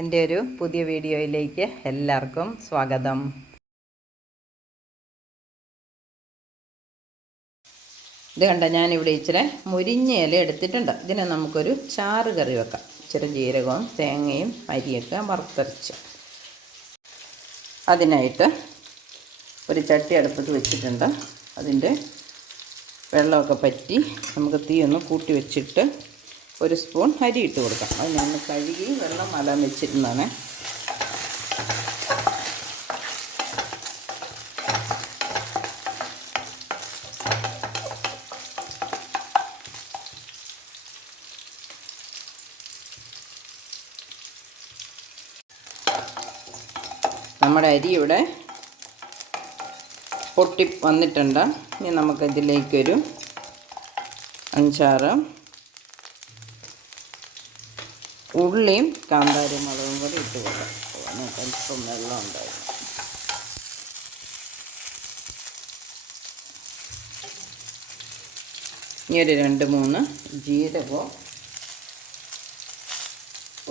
എൻ്റെ ഒരു പുതിയ വീഡിയോയിലേക്ക് എല്ലാവർക്കും സ്വാഗതം. ഇത് കണ്ട, ഞാനിവിടെ ഇച്ചിരി മുരിഞ്ഞ ഇല എടുത്തിട്ടുണ്ട്. ഇതിനെ നമുക്കൊരു ചാറ് കറി വെക്കാം. ഇച്ചിരി ജീരകവും തേങ്ങയും അരിയൊക്കെ വറുത്തരച്ച്. അതിനായിട്ട് ഒരു ചട്ടി അടുപ്പത്ത് വെച്ചിട്ടുണ്ട്. അതിൻ്റെ വെള്ളമൊക്കെ പറ്റി നമുക്ക് തീ ഒന്ന് കൂട്ടി വെച്ചിട്ട് ഒരു സ്പൂൺ അരി ഇട്ട് കൊടുക്കാം. അത് ഞാൻ കഴുകി വെള്ളം മലാൻ വെച്ചിരുന്നതാണ്. നമ്മുടെ അരി ഇവിടെ പൊട്ടി വന്നിട്ടുണ്ട്. ഇനി നമുക്കിതിലേക്കൊരു 5-6 ഉള്ളിയും കാന്താരി മുളകും കൂടി ഇട്ട് കൊടുക്കാം. അല്പം വെള്ളം ഉണ്ടായിരുന്നു. ഇനി ഒരു 2-3 ജീരകവും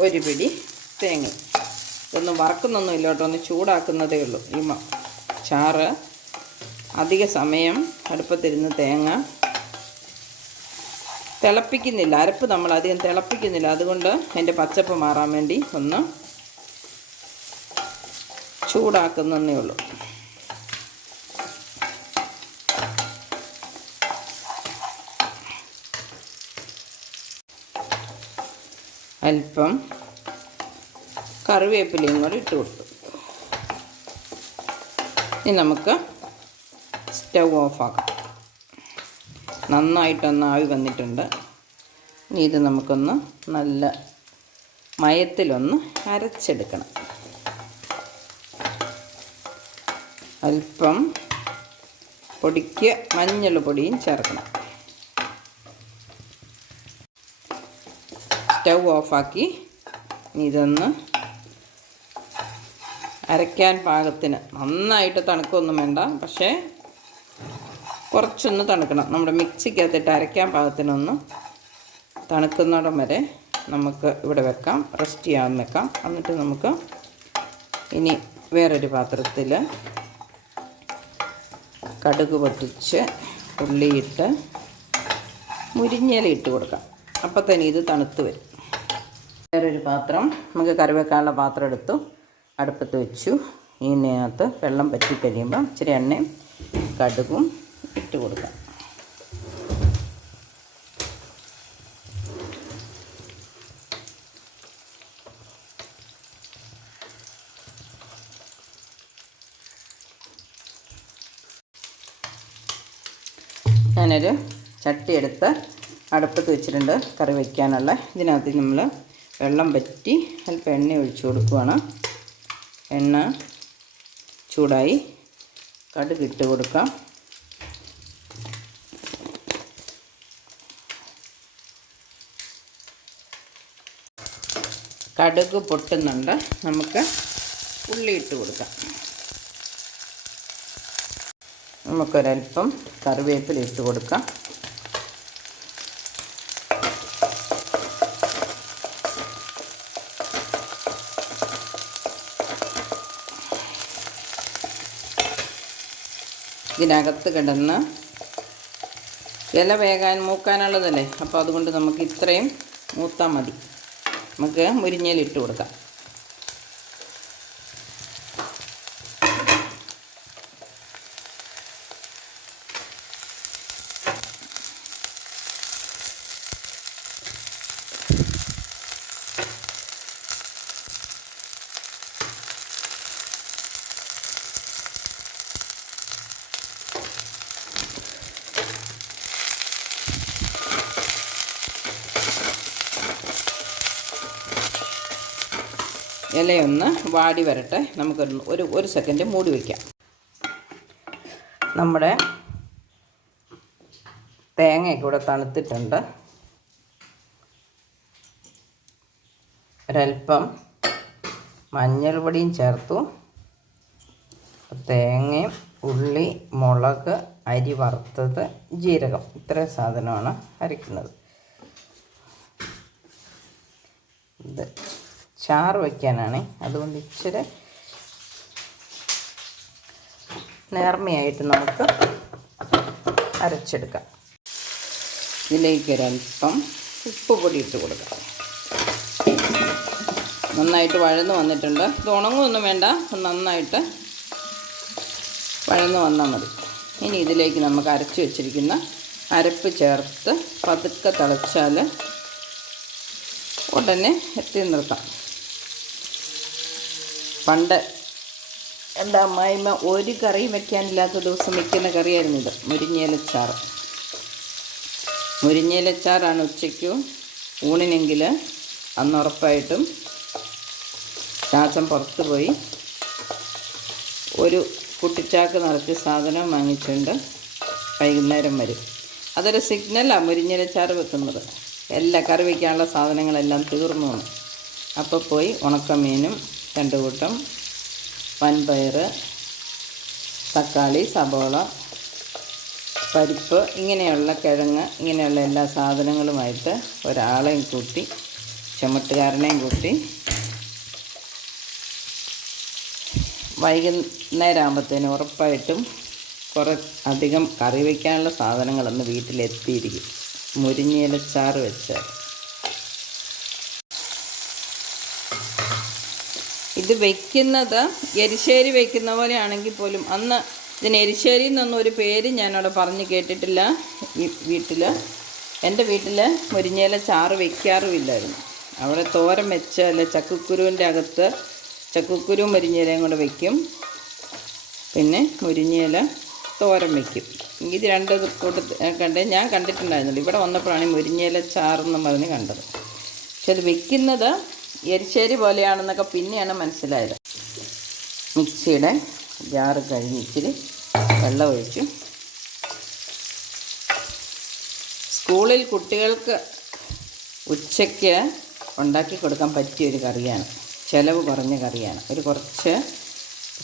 ഒരു പിടി തേങ്ങ. ഇതൊന്നും വറക്കുന്നൊന്നും ഇല്ല കേട്ടോ, ഒന്ന് ചൂടാക്കുന്നതേ ഉള്ളൂ. ഈ ചാറ് അധിക സമയം അടുപ്പത്തിരുന്ന് തേങ്ങ തിളപ്പിക്കുന്നില്ല. അരപ്പ് നമ്മൾ അധികം തിളപ്പിക്കുന്നില്ല. അതുകൊണ്ട് അതിൻ്റെ പച്ചപ്പ് മാറാൻ വേണ്ടി ഒന്ന് ചൂടാക്കുന്നതേ ഉള്ളൂ. അല്പം കറിവേപ്പിലയും കൂടി ഇട്ട് കൊടുത്തു. ഇനി നമുക്ക് സ്റ്റൗ ഓഫാക്കാം. നന്നായിട്ടൊന്ന് ആവി വന്നിട്ടുണ്ട്. ഇനി ഇത് നമുക്കൊന്ന് നല്ല മയത്തിലൊന്ന് അരച്ചെടുക്കണം. അല്പം പൊടിക്ക് മഞ്ഞൾ പൊടിയും ചേർക്കണം. സ്റ്റൗ ഓഫാക്കി ഇതൊന്ന് അരയ്ക്കാൻ പാകത്തിന്, നന്നായിട്ട് തണുക്കൊന്നും വേണ്ട, പക്ഷേ കുറച്ചൊന്ന് തണുക്കണം. നമ്മുടെ മിക്സിക്കകത്തിട്ട് അരയ്ക്കാൻ പാകത്തിനൊന്ന് തണുക്കുന്നിടം വരെ നമുക്ക് ഇവിടെ വെക്കാം, റെസ്റ്റ് ചെയ്യാൻ വെക്കാം. എന്നിട്ട് നമുക്ക് ഇനി വേറൊരു പാത്രത്തിൽ കടുക് പൊട്ടിച്ച് ഉള്ളിയിട്ട് മുരിഞ്ഞയില ഇട്ട് കൊടുക്കാം. അപ്പം തന്നെ ഇത് തണുത്ത് വരും. വേറൊരു പാത്രം, നമുക്ക് കറി വെക്കാനുള്ള പാത്രം എടുത്തു അടുപ്പത്ത് വെച്ചു. ഇതിനകത്ത് വെള്ളം പറ്റി കഴിയുമ്പം ഇച്ചിരി എണ്ണയും കടുകും ഇട്ട് കൊടുക്കാം. ഞാനൊരു ചട്ടി എടുത്ത് അടുപ്പത്ത് വെച്ചിട്ടുണ്ട് കറി വയ്ക്കാനുള്ള. ഇതിനകത്ത് നമ്മൾ വെള്ളം പറ്റി അല്പം എണ്ണ ഒഴിച്ചു കൊടുക്കുകയാണ്. എണ്ണ ചൂടായി കടുക് ഇട്ട് കൊടുക്കാം. കടുക് പൊട്ടുന്നുണ്ട്. നമുക്ക് ഉള്ളി ഇട്ട് കൊടുക്കാം. നമുക്കൊരൽപ്പം കറിവേപ്പില ഇട്ട് കൊടുക്കാം. ഇതിനകത്ത് കിടന്ന് ഇല വേകാൻ മൂക്കാനുള്ളതല്ലേ, അപ്പോൾ അതുകൊണ്ട് നമുക്ക് ഇത്രയും മൂത്താൽ മതി. നമുക്ക് മുരിഞ്ഞയില ഇട്ട് കൊടുക്കാം. ഇലയൊന്ന് വാടി വരട്ടെ. നമുക്കൊരു ഒരു സെക്കൻഡ് മൂടി വയ്ക്കാം. നമ്മുടെ തേങ്ങയൊക്കെ ഇവിടെ തണുത്തിട്ടുണ്ട്. ഒരൽപ്പം മഞ്ഞൾപ്പൊടിയും ചേർത്തു. തേങ്ങയും ഉള്ളി, മുളക്, അരി വറുത്തത്, ജീരകം, ഇത്രയും സാധനമാണ് അരയ്ക്കുന്നത്. ഇത് ചാറ് വയ്ക്കാനാണ്. അതുകൊണ്ട് ഇച്ചിരി നേർമയായിട്ട് നമുക്ക് അരച്ചെടുക്കാം. ഇതിലേക്ക് ഒരല്പം ഉപ്പ് പൊടി ഇട്ട് കൊടുക്കാം. നന്നായിട്ട് വഴന്ന് വന്നിട്ടുണ്ട്. ഇത് ഉണങ്ങുമൊന്നും വേണ്ട, നന്നായിട്ട് വഴന്ന് വന്നാൽ മതി. ഇനി ഇതിലേക്ക് നമുക്ക് അരച്ച് വെച്ചിരിക്കുന്ന അരപ്പ് ചേർത്ത് പതുക്കെ തിളച്ചാൽ ഉടനെ എത്തി നിർത്താം. പണ്ട് എൻ്റെ അമ്മായിമ്മ ഒരു കറിയും വെക്കാനില്ലാത്ത ദിവസം വയ്ക്കുന്ന കറിയായിരുന്നു ഇത്, മുരിങ്ങയിലച്ചാറ്. മുരിങ്ങയിലച്ചാറാണ് ഉച്ചയ്ക്ക് ഊണിനെങ്കിൽ അന്ന് ഉറപ്പായിട്ടും ചാച്ചൻ പുറത്ത് പോയി ഒരു കുട്ടിച്ചാക്ക് നിറച്ച് സാധനം വാങ്ങിച്ചുകൊണ്ട് വൈകുന്നേരം വരും. അതൊരു സിഗ്നലാണ് മുരിങ്ങയിലച്ചാറ് വെക്കുന്നത്. എല്ലാ കറി വയ്ക്കാനുള്ള സാധനങ്ങളെല്ലാം തീർന്നു. അപ്പോൾ പോയി ഉണക്കമീനും 2 കൂട്ടം വൻപയർ, തക്കാളി, സബോള, പരിപ്പ്, ഇങ്ങനെയുള്ള കിഴങ്ങ്, ഇങ്ങനെയുള്ള എല്ലാ സാധനങ്ങളുമായിട്ട് ഒരാളെയും കൂട്ടി, ചുമട്ടുകാരനെയും കൂട്ടി വൈകുന്നേരം ആകുമ്പോഴത്തേനും ഉറപ്പായിട്ടും കുറേ അധികം കറി വയ്ക്കാനുള്ള സാധനങ്ങളൊന്ന് വീട്ടിലെത്തിയിരിക്കും. മുരിങ്ങയിലച്ചാറ് വെച്ചാൽ ഇത് വയ്ക്കുന്നത് എരിശ്ശേരി വയ്ക്കുന്ന പോലെ ആണെങ്കിൽ പോലും അന്ന് ഇതിന് എരിശ്ശേരി എന്നൊന്നും ഒരു പേര് ഞാനവിടെ പറഞ്ഞ് കേട്ടിട്ടില്ല. ഈ വീട്ടിൽ, എൻ്റെ വീട്ടിൽ മുരിങ്ങയില ചാറ് വയ്ക്കാറുമില്ലായിരുന്നു. അവിടെ തോരൻ വെച്ച് അല്ലെ ചക്കക്കുരുവിൻ്റെ അകത്ത് ചക്കക്കുരുവും മുരിങ്ങയിലയും കൂടെ വയ്ക്കും, പിന്നെ മുരിങ്ങയില തോരൻ വയ്ക്കും. ഇത് 2 കൂട്ട ഞാൻ കണ്ടിട്ടുണ്ടായിരുന്നില്ല. ഇവിടെ വന്നപ്പോഴാണ് മുരിങ്ങയില ചാറെന്ന് പറഞ്ഞ് കണ്ടത്. പക്ഷെ അത് വയ്ക്കുന്നത് എരിശ്ശേരി പോലെയാണെന്നൊക്കെ പിന്നെയാണ് മനസ്സിലായത്. മിക്സിയുടെ ജാറ് കഴിഞ്ഞ് ഇച്ചിരി വെള്ളം ഒഴിച്ചു. സ്കൂളിൽ കുട്ടികൾക്ക് ഉച്ചയ്ക്ക് ഉണ്ടാക്കി കൊടുക്കാൻ പറ്റിയൊരു കറിയാണ്, ചിലവ് കുറഞ്ഞ കറിയാണ്. ഒരു കുറച്ച്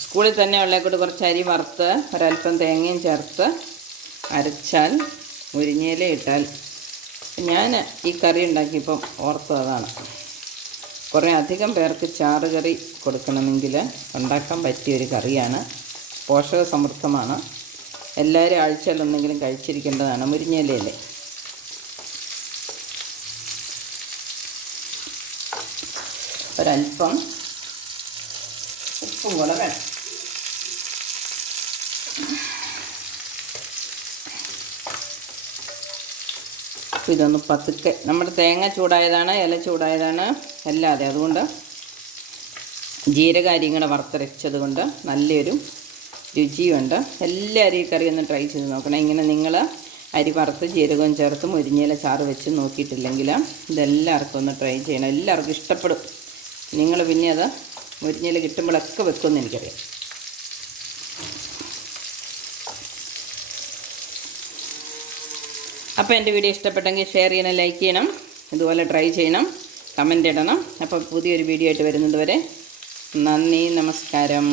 സ്കൂളിൽ തന്നെ ഉള്ളേക്കൂട്ട് കുറച്ച് അരി വറുത്ത് ഒരല്പം തേങ്ങയും ചേർത്ത് അരച്ചാൽ മുരിങ്ങയില ഇട്ടാൽ, ഞാൻ ഈ കറി ഉണ്ടാക്കിയപ്പം ഓർത്തത് അതാണ്. കുറേ അധികം പേർക്ക് ചാറ് കറി കൊടുക്കണമെങ്കിൽ ഉണ്ടാക്കാൻ പറ്റിയൊരു കറിയാണ്. പോഷക സമൃദ്ധമാണ്. എല്ലാവരും ആഴ്ചയിലൊന്നെങ്കിലും കഴിച്ചിരിക്കേണ്ടതാണ് മുരിങ്ങയിലയിലെ. ഒരല്പം ഉപ്പും കൂടെ വേണം. ഇതൊന്ന് പതുക്കെ, നമ്മുടെ തേങ്ങ ചൂടായതാണ്, ഇല ചൂടായതാണ് അല്ലാതെ, അതുകൊണ്ട് ജീരകാരിങ്ങനെ വറുത്തരച്ചത് കൊണ്ട് നല്ലൊരു രുചിയുണ്ട്. എല്ലാവരും ഈ കറി ഒന്ന് ട്രൈ ചെയ്ത് നോക്കണം. ഇങ്ങനെ നിങ്ങൾ അരി വറുത്ത് ജീരകവും ചേർത്ത് മുരിങ്ങയില ചാറ് വെച്ച് നോക്കിയിട്ടില്ലെങ്കിൽ ഇതെല്ലാവർക്കും ഒന്ന് ട്രൈ ചെയ്യണം. എല്ലാവർക്കും ഇഷ്ടപ്പെടും. നിങ്ങൾ പിന്നെ അത് മുരിങ്ങയില കിട്ടുമ്പോഴൊക്കെ വെക്കുമെന്ന് എനിക്കറിയാം. അപ്പോൾ എൻ്റെ വീഡിയോ ഇഷ്ടപ്പെട്ടെങ്കിൽ ഷെയർ ചെയ്യണം, ലൈക്ക് ചെയ്യണം, ഇതുപോലെ ട്രൈ ചെയ്യണം, കമൻ്റ് ഇടണം. അപ്പോൾ പുതിയൊരു വീഡിയോ ആയിട്ട് വരുന്നത് വരെ നന്ദി, നമസ്കാരം.